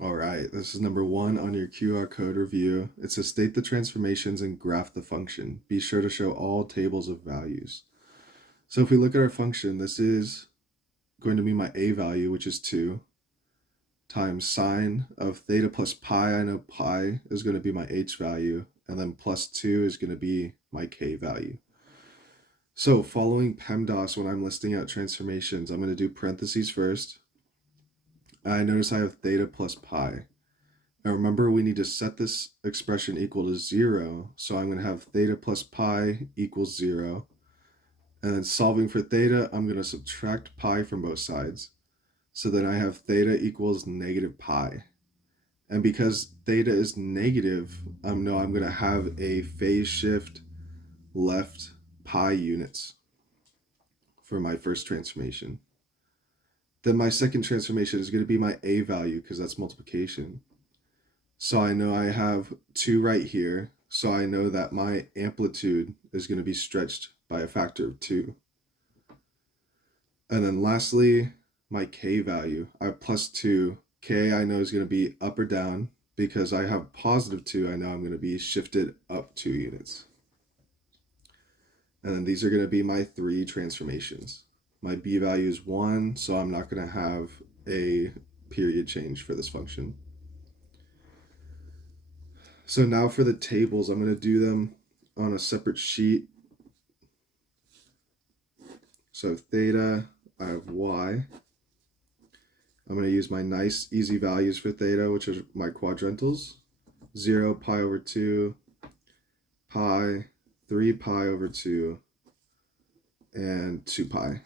All right, this is number 1 on your QR code review. It says state the transformations and graph the function. Be sure to show all tables of values. So if we look at our function, this is going to be my a value, which is 2, times sine of theta plus pi. I know pi is going to be my h value, and then plus 2 is going to be my k value. So following PEMDAS, when I'm listing out transformations, I'm going to do parentheses first. I notice I have theta plus pi. Now remember, we need to set this expression equal to 0, so I'm going to have theta plus pi equals 0. And then solving for theta, I'm going to subtract pi from both sides. So then I have theta equals negative pi. And because theta is negative, I'm going to have a phase shift left pi units for my first transformation. Then my second transformation is going to be my a value, because that's multiplication. So I know I have 2 right here. So I know that my amplitude is going to be stretched by a factor of 2. And then lastly, my k value. I have plus 2. K I know is going to be up or down. Because I have positive 2, I know I'm going to be shifted up 2 units. And then these are going to be my 3 transformations. My b value is 1, so I'm not going to have a period change for this function. So now for the tables, I'm going to do them on a separate sheet. So theta, I have y. I'm going to use my nice easy values for theta, which are my quadrantals. 0, pi over 2, pi, 3 pi over 2, and 2 pi.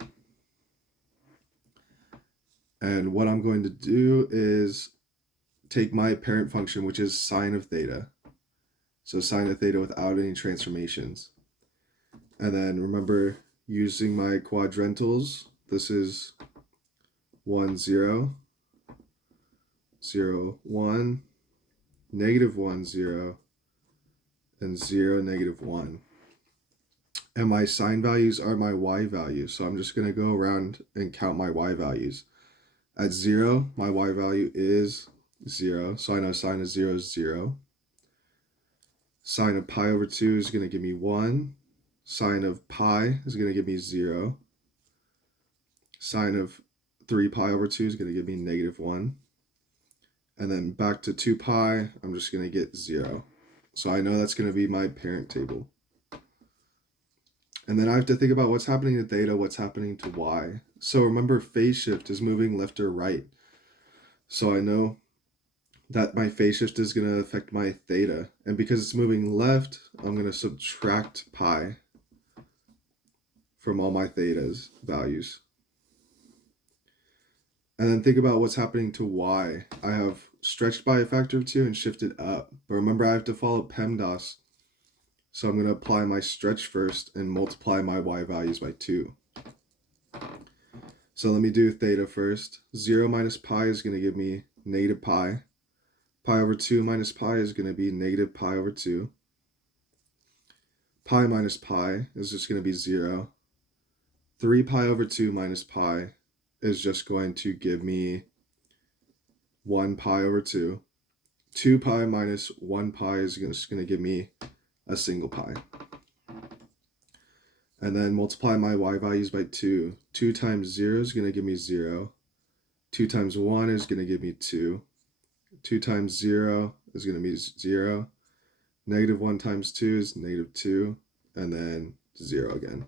And what I'm going to do is take my parent function, which is sine of theta. So sine of theta without any transformations. And then remember, using my quadrantals, this is 1, 0, 0, 1, negative 1, 0, and 0, negative 1. And my sine values are my y values. So I'm just going to go around and count my y values. At 0, my y value is 0. So I know sine of 0 is 0. Sine of pi over 2 is going to give me 1. Sine of pi is going to give me 0. Sine of 3 pi over 2 is going to give me negative 1. And then back to 2 pi, I'm just going to get 0. So I know that's going to be my parent table. And then I have to think about what's happening to theta, what's happening to y. So remember, phase shift is moving left or right. So I know that my phase shift is going to affect my theta. And because it's moving left, I'm going to subtract pi from all my theta's values. And then think about what's happening to y. I have stretched by a factor of 2 and shifted up. But remember, I have to follow PEMDAS. So I'm going to apply my stretch first and multiply my y values by 2. So let me do theta first. 0 minus pi is going to give me negative pi. Pi over 2 minus pi is going to be negative pi over 2. Pi minus pi is just going to be 0. 3 pi over 2 minus pi is just going to give me 1 pi over 2. 2 pi minus 1 pi is just going to give me a single pi. And then multiply my y values by 2. 2 times 0 is going to give me 0. 2 times 1 is going to give me 2. 2 times 0 is going to be 0. Negative 1 times 2 is negative 2. And then 0 again.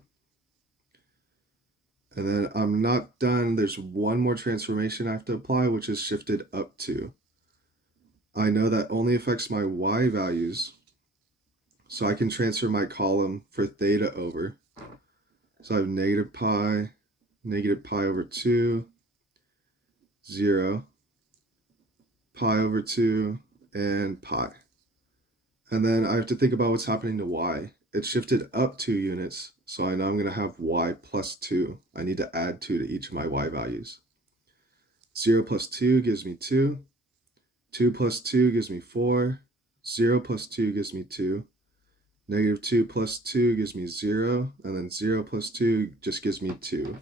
And then I'm not done. There's one more transformation I have to apply, which is shifted up 2. I know that only affects my y values. So I can transfer my column for theta over. So I have negative pi over 2, 0, pi over 2, and pi. And then I have to think about what's happening to y. It's shifted up 2 units, so I know I'm going to have y plus 2. I need to add 2 to each of my y values. 0 plus 2 gives me 2. 2 plus 2 gives me 4. 0 plus 2 gives me 2. Negative 2 plus 2 gives me 0. And then 0 plus 2 just gives me 2.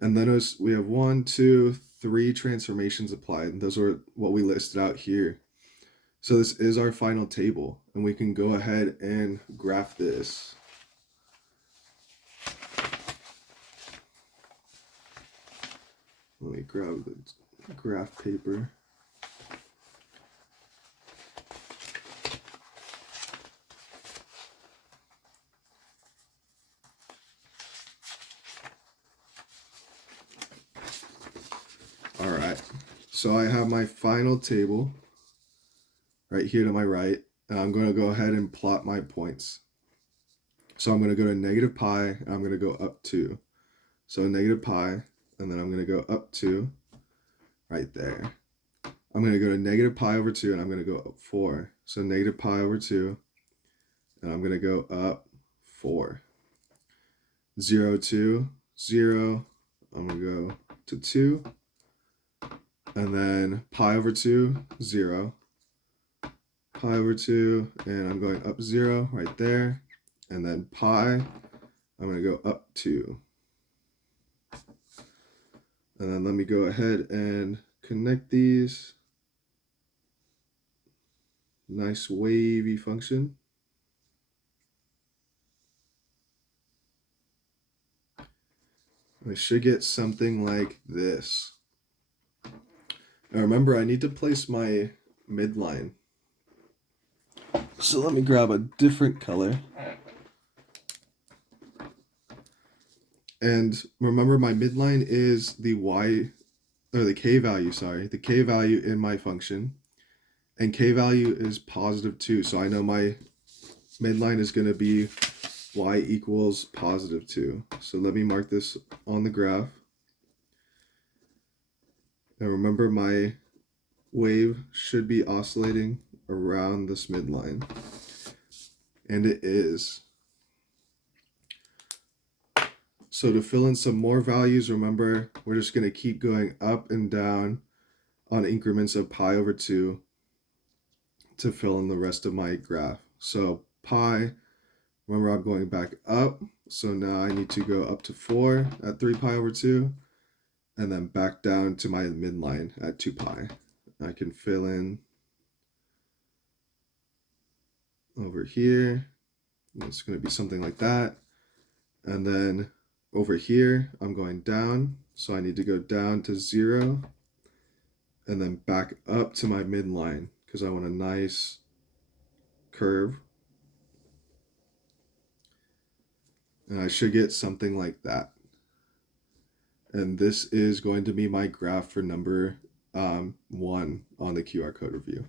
And then we have 1, 2, 3 transformations applied, and those are what we listed out here. So this is our final table, and we can go ahead and graph this. Let me grab the graph paper. All right, so I have my final table right here to my right, and I'm going to go ahead and plot my points. So I'm going to go to negative pi, and I'm going to go up 2. So negative pi, and then I'm going to go up 2 right there. I'm going to go to negative pi over 2, and I'm going to go up 4. So negative pi over 2, and I'm going to go up 4. 0, 2, 0, I'm going to go to 2. And then pi over 2, 0. Pi over 2, and I'm going up 0 right there. And then pi, I'm going to go up 2. And then let me go ahead and connect these. Nice wavy function. I should get something like this. Now remember, I need to place my midline. So let me grab a different color. And remember, my midline is the y, or the k value, sorry, the k value in my function. And k value is positive 2. So I know my midline is going to be y equals positive 2. So let me mark this on the graph. And remember, my wave should be oscillating around this midline. And it is. So to fill in some more values, remember, we're just going to keep going up and down on increments of pi over 2 to fill in the rest of my graph. So pi, remember, I'm going back up. So now I need to go up to 4 at 3 pi over 2. And then back down to my midline at 2 pi. I can fill in over here. It's going to be something like that. And then over here, I'm going down. So I need to go down to 0. And then back up to my midline because I want a nice curve. And I should get something like that. And this is going to be my graph for number 1 on the QR code review.